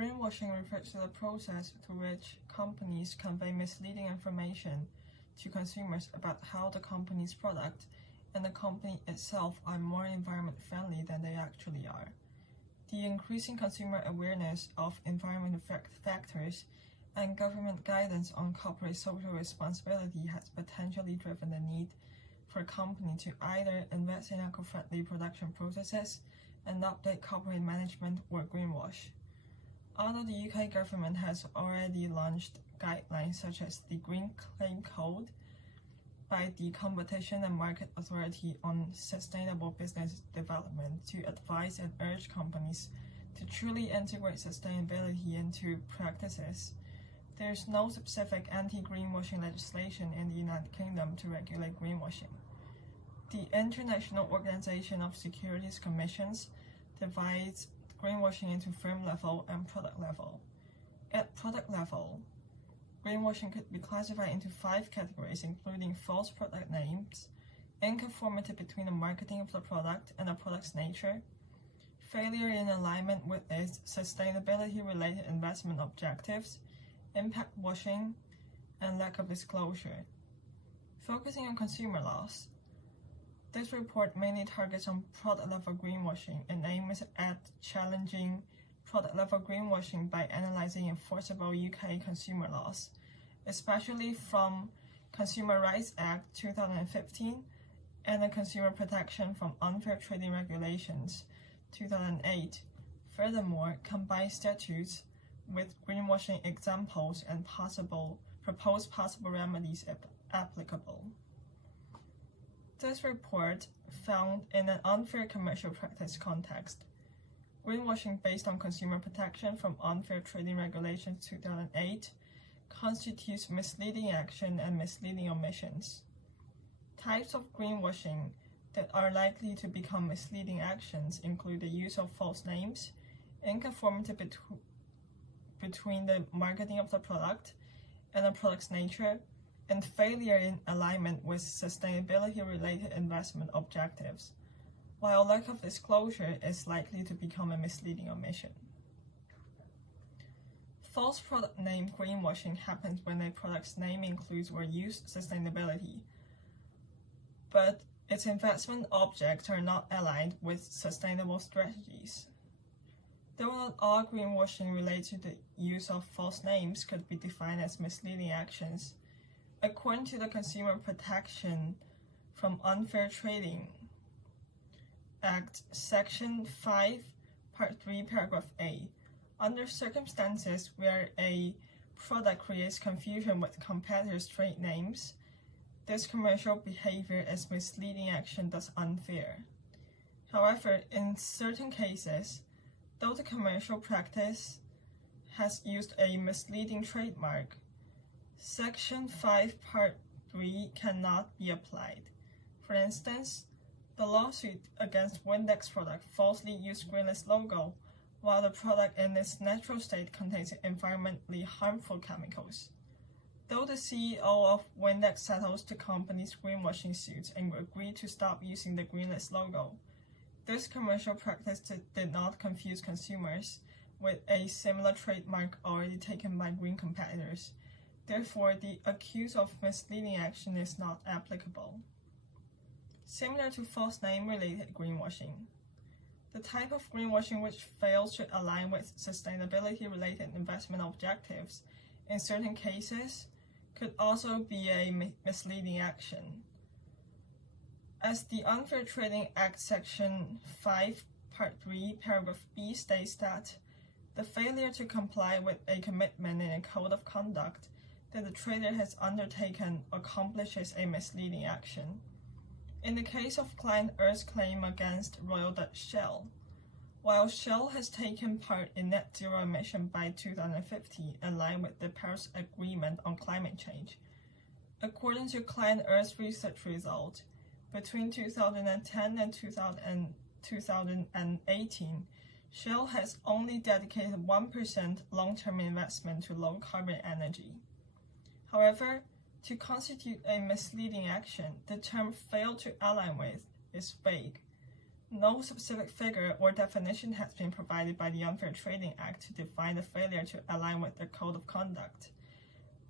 Greenwashing refers to the process through which companies convey misleading information to consumers about how the company's product and the company itself are more environment-friendly than they actually are. The increasing consumer awareness of environmental factors and government guidance on corporate social responsibility has potentially driven the need for a company to either invest in eco-friendly production processes and update corporate management or greenwash. Although the UK government has already launched guidelines such as the Green Claim Code by the Competition and Market Authority on sustainable business development to advise and urge companies to truly integrate sustainability into practices, there is no specific anti-greenwashing legislation in the United Kingdom to regulate greenwashing. The International Organization of Securities Commissions divides greenwashing into firm level and product level. At product level, greenwashing could be classified into 5 categories, including false product names, inconformity between the marketing of the product and the product's nature, failure in alignment with its sustainability-related investment objectives, impact washing, and lack of disclosure. Focusing on consumer loss, this report mainly targets on product-level greenwashing and aims at challenging product-level greenwashing by analyzing enforceable UK consumer laws, especially from Consumer Rights Act 2015 and the Consumer Protection from Unfair Trading Regulations 2008. Furthermore, combine statutes with greenwashing examples and proposed possible remedies if applicable. This report found in an unfair commercial practice context, greenwashing based on Consumer Protection from Unfair Trading Regulations 2008 constitutes misleading action and misleading omissions. Types of greenwashing that are likely to become misleading actions include the use of false names, inconformity between the marketing of the product and the product's nature, and failure in alignment with sustainability-related investment objectives, while lack of disclosure is likely to become a misleading omission. False product name greenwashing happens when a product's name includes or uses sustainability, but its investment objects are not aligned with sustainable strategies. Though not all greenwashing related to the use of false names could be defined as misleading actions, according to the Consumer Protection from Unfair Trading Act, Section 5, Part 3, Paragraph A, under circumstances where a product creates confusion with competitors' trade names, this commercial behavior is misleading action thus unfair. However, in certain cases, though the commercial practice has used a misleading trademark, Section 5, Part 3 cannot be applied. For instance, the lawsuit against Windex product falsely used Greenlist logo, while the product in its natural state contains environmentally harmful chemicals. Though the CEO of Windex settles the company's greenwashing suits and agreed to stop using the Greenlist logo, this commercial practice did not confuse consumers with a similar trademark already taken by green competitors. Therefore, the accuse of misleading action is not applicable. Similar to false name-related greenwashing, the type of greenwashing which fails to align with sustainability-related investment objectives in certain cases could also be a misleading action. As the Unfair Trading Act Section 5, Part 3, Paragraph B states that the failure to comply with a commitment in a code of conduct that the trader has undertaken accomplishes a misleading action. In the case of Client Earth's claim against Royal Dutch Shell, while Shell has taken part in net zero emission by 2050 in line with the Paris Agreement on climate change, according to Client Earth's research result, between 2010 and 2018, Shell has only dedicated 1% long-term investment to low-carbon energy. However, to constitute a misleading action, the term failed to align with is vague. No specific figure or definition has been provided by the Unfair Trading Act to define the failure to align with the code of conduct.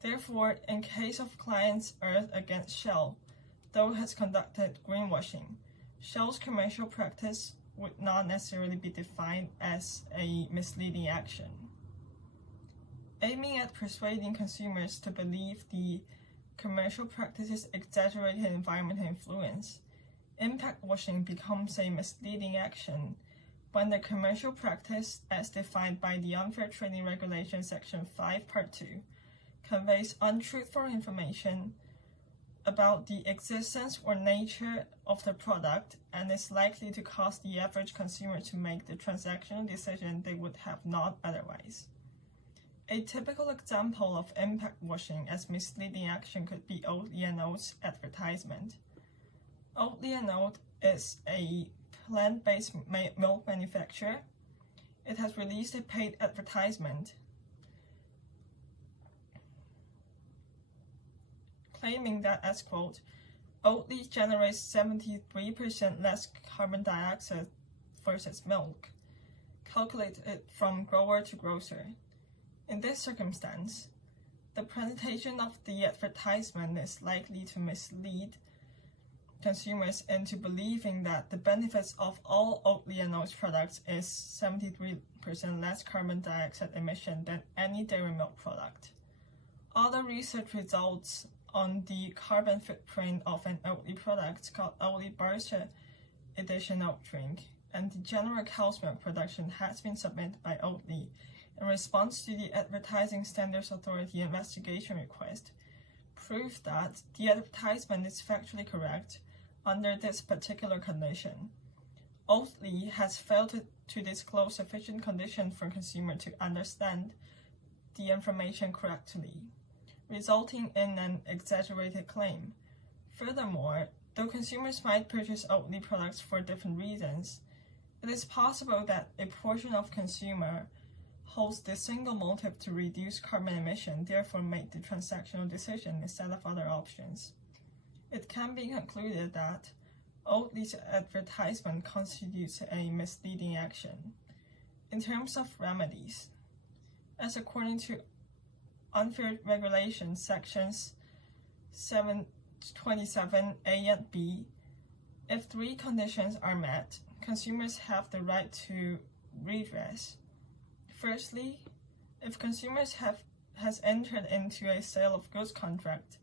Therefore, in case of clients Earth against Shell, though has conducted greenwashing, Shell's commercial practice would not necessarily be defined as a misleading action. Aiming at persuading consumers to believe the commercial practice's exaggerated environmental influence, impact washing becomes a misleading action when the commercial practice, as defined by the Unfair Trading Regulation Section 5, Part 2, conveys untruthful information about the existence or nature of the product and is likely to cause the average consumer to make the transactional decision they would have not otherwise. A typical example of impact washing as misleading action could be Oatly and Oats advertisement. Oatly and Oats is a plant-based milk manufacturer. It has released a paid advertisement claiming that, as quote, Oatly generates 73% less carbon dioxide versus milk, calculated from grower to grocer. In this circumstance, the presentation of the advertisement is likely to mislead consumers into believing that the benefits of all Oatly and Oats products is 73% less carbon dioxide emission than any dairy milk product. Other research results on the carbon footprint of an Oatly product called Oatly Barista Edition Oat Drink and the general cow's milk production has been submitted by Oatly in response to the Advertising Standards Authority investigation request, prove that the advertisement is factually correct under this particular condition. Oatly has failed to disclose sufficient conditions for consumers to understand the information correctly, resulting in an exaggerated claim. Furthermore, though consumers might purchase Oatly products for different reasons, it is possible that a portion of consumers holds the single motive to reduce carbon emission, therefore make the transactional decision instead of other options. It can be concluded that Oatly's advertisement constitutes a misleading action. In terms of remedies, as according to Unfair Regulation Sections 727A and B, if three conditions are met, consumers have the right to redress. Firstly, if consumers has entered into a sale of goods contract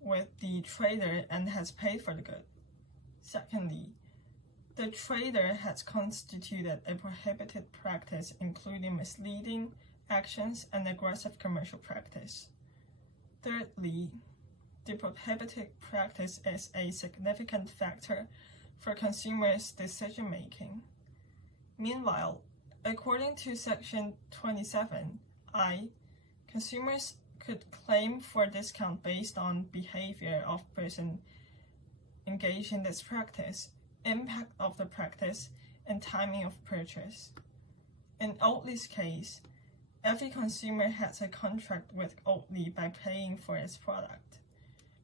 with the trader and has paid for the good. Secondly, the trader has constituted a prohibited practice including misleading actions and aggressive commercial practice. Thirdly, the prohibited practice is a significant factor for consumers' decision-making. Meanwhile, according to Section 27I, consumers could claim for discount based on behavior of person engaged in this practice, impact of the practice, and timing of purchase. In Oatly's case, every consumer has a contract with Oatly by paying for its product.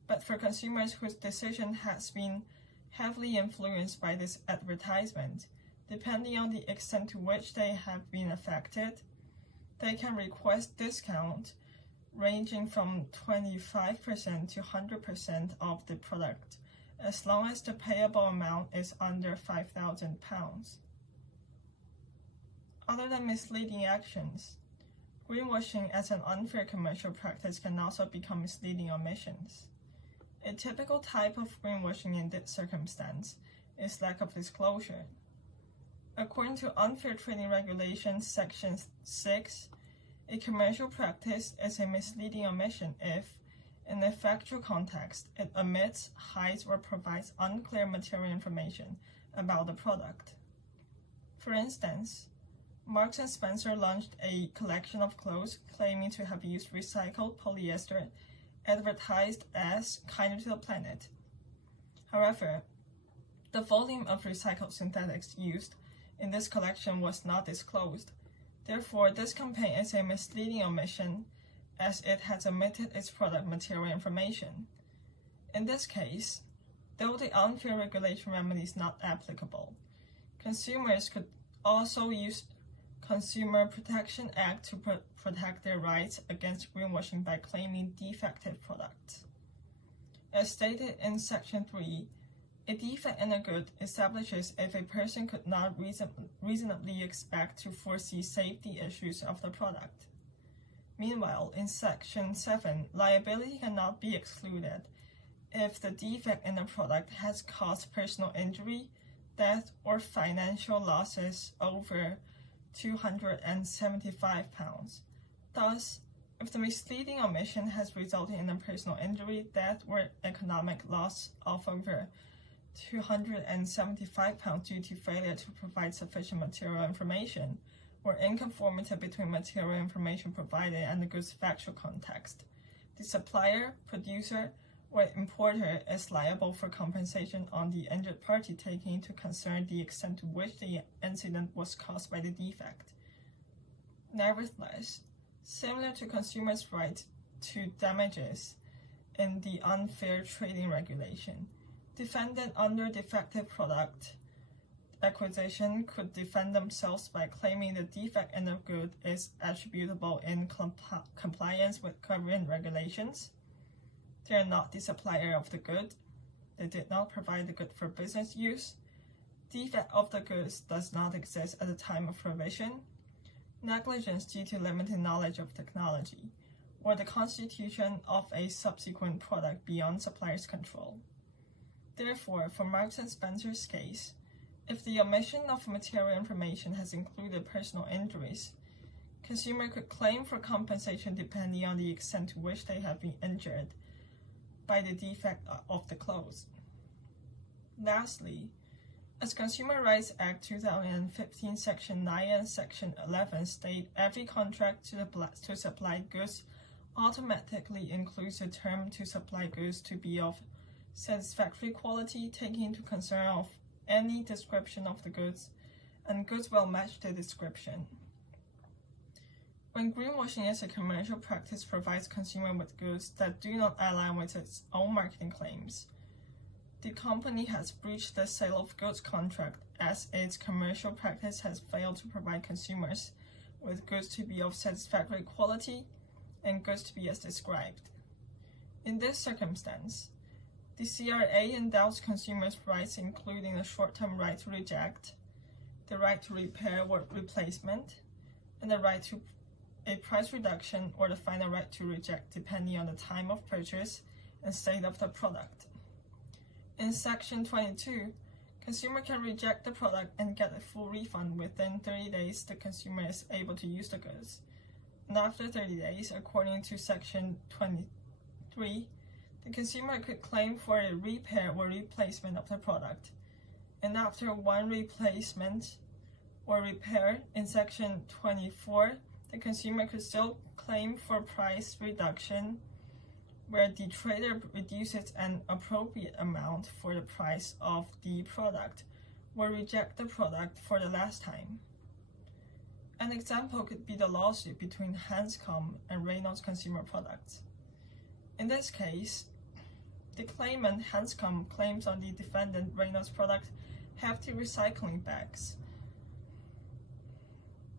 But for consumers whose decision has been heavily influenced by this advertisement, depending on the extent to which they have been affected, they can request discount ranging from 25% to 100% of the product, as long as the payable amount is under £5,000. Other than misleading actions, greenwashing as an unfair commercial practice can also become misleading omissions. A typical type of greenwashing in this circumstance is lack of disclosure. According to Unfair Trading Regulations Section 6, a commercial practice is a misleading omission if, in a factual context, it omits, hides, or provides unclear material information about the product. For instance, Marks & Spencer launched a collection of clothes claiming to have used recycled polyester, advertised as kinder to the planet. However, the volume of recycled synthetics used in this collection was not disclosed. Therefore, this campaign is a misleading omission as it has omitted its product material information. In this case, though the unfair regulation remedy is not applicable, Consumers could also use Consumer Protection Act to protect their rights against greenwashing by claiming defective products. As stated in Section 3, a defect in a good establishes if a person could not reasonably expect to foresee safety issues of the product. Meanwhile, in Section 7, liability cannot be excluded if the defect in a product has caused personal injury, death, or financial losses over £275. Thus, if the misleading omission has resulted in a personal injury, death, or economic loss of over £275 due to failure to provide sufficient material information, or inconformity between material information provided and the goods' factual context, the supplier, producer, or importer is liable for compensation on the injured party, taking into concern the extent to which the incident was caused by the defect. Nevertheless, similar to consumers' right to damages in the unfair trading regulation, defendant under defective product acquisition could defend themselves by claiming the defect in the good is attributable in compliance with governing regulations. They are not the supplier of the good. They did not provide the good for business use. Defect of the goods does not exist at the time of provision. Negligence due to limited knowledge of technology, or the constitution of a subsequent product beyond supplier's control. Therefore, for Marks & Spencer's case, if the omission of material information has included personal injuries, consumer could claim for compensation depending on the extent to which they have been injured by the defect of the clothes. Lastly, as Consumer Rights Act 2015 Section 9 and Section 11 state, every contract to supply goods automatically includes the term to supply goods to be of satisfactory quality, taking into concern of any description of the goods, and goods will match the description. When greenwashing as a commercial practice provides consumer with goods that do not align with its own marketing claims, the company has breached the sale of goods contract, as its commercial practice has failed to provide consumers with goods to be of satisfactory quality and goods to be as described. In this circumstance, the CRA endows consumers' rights, including the short-term right to reject, the right to repair or replacement, and the right to a price reduction or the final right to reject, depending on the time of purchase and state of the product. In Section 22, consumer can reject the product and get a full refund within 30 days the consumer is able to use the goods. And after 30 days, according to Section 23, the consumer could claim for a repair or replacement of the product. And after one replacement or repair in Section 24, the consumer could still claim for price reduction, where the trader reduces an appropriate amount for the price of the product, or reject the product for the last time. An example could be the lawsuit between Hanscom and Reynolds Consumer Products. In this case, the claimant Hanscom claims on the defendant Reynolds product hefty recycling bags.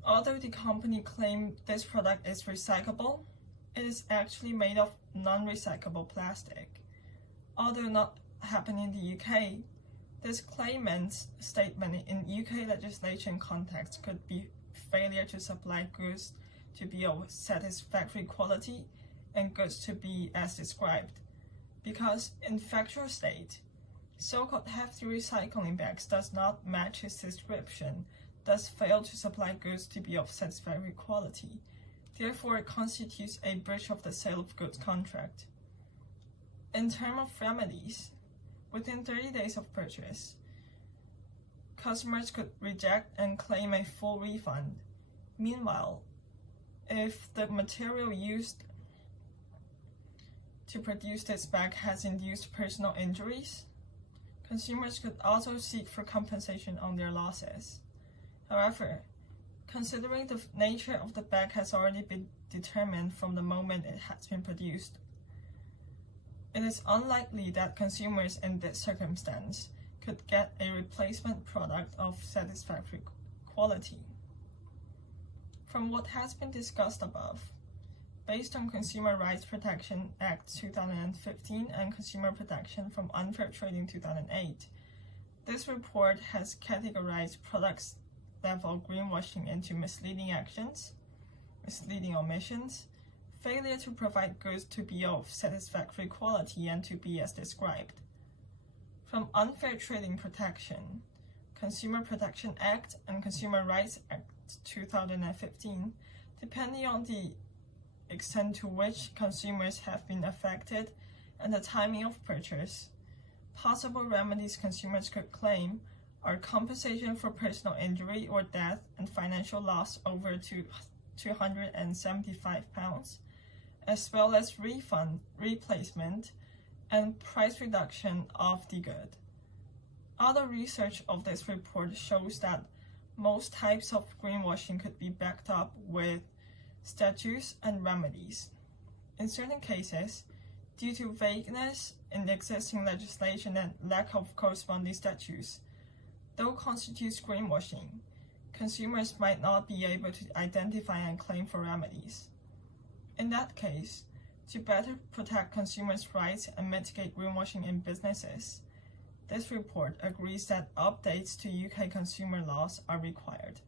Although the company claimed this product is recyclable, it is actually made of non-recyclable plastic. Although not happening in the UK, this claimant's statement in UK legislation context could be failure to supply goods to be of satisfactory quality and goods to be as described, because in factual state, so-called hefty recycling bags does not match its description, thus fail to supply goods to be of satisfactory quality. Therefore, it constitutes a breach of the sale of goods contract. In terms of remedies, within 30 days of purchase, customers could reject and claim a full refund. Meanwhile, if the material used to produce this bag has induced personal injuries, consumers could also seek for compensation on their losses. However, considering the nature of the bag has already been determined from the moment it has been produced, it is unlikely that consumers in this circumstance could get a replacement product of satisfactory quality. From what has been discussed above, based on Consumer Rights Protection Act 2015 and Consumer Protection from Unfair Trading 2008, this report has categorized product-level greenwashing into misleading actions, misleading omissions, failure to provide goods to be of satisfactory quality and to be as described. From Unfair Trading Protection, Consumer Protection Act and Consumer Rights Act 2015, depending on the extent to which consumers have been affected and the timing of purchase, possible remedies consumers could claim are compensation for personal injury or death and financial loss over £275, as well as refund, replacement, and price reduction of the good. Other research of this report shows that most types of greenwashing could be backed up with statutes and remedies. In certain cases, due to vagueness in existing legislation and lack of corresponding statutes, though constitutes greenwashing, consumers might not be able to identify and claim for remedies. In that case, to better protect consumers' rights and mitigate greenwashing in businesses, this report agrees that updates to UK consumer laws are required.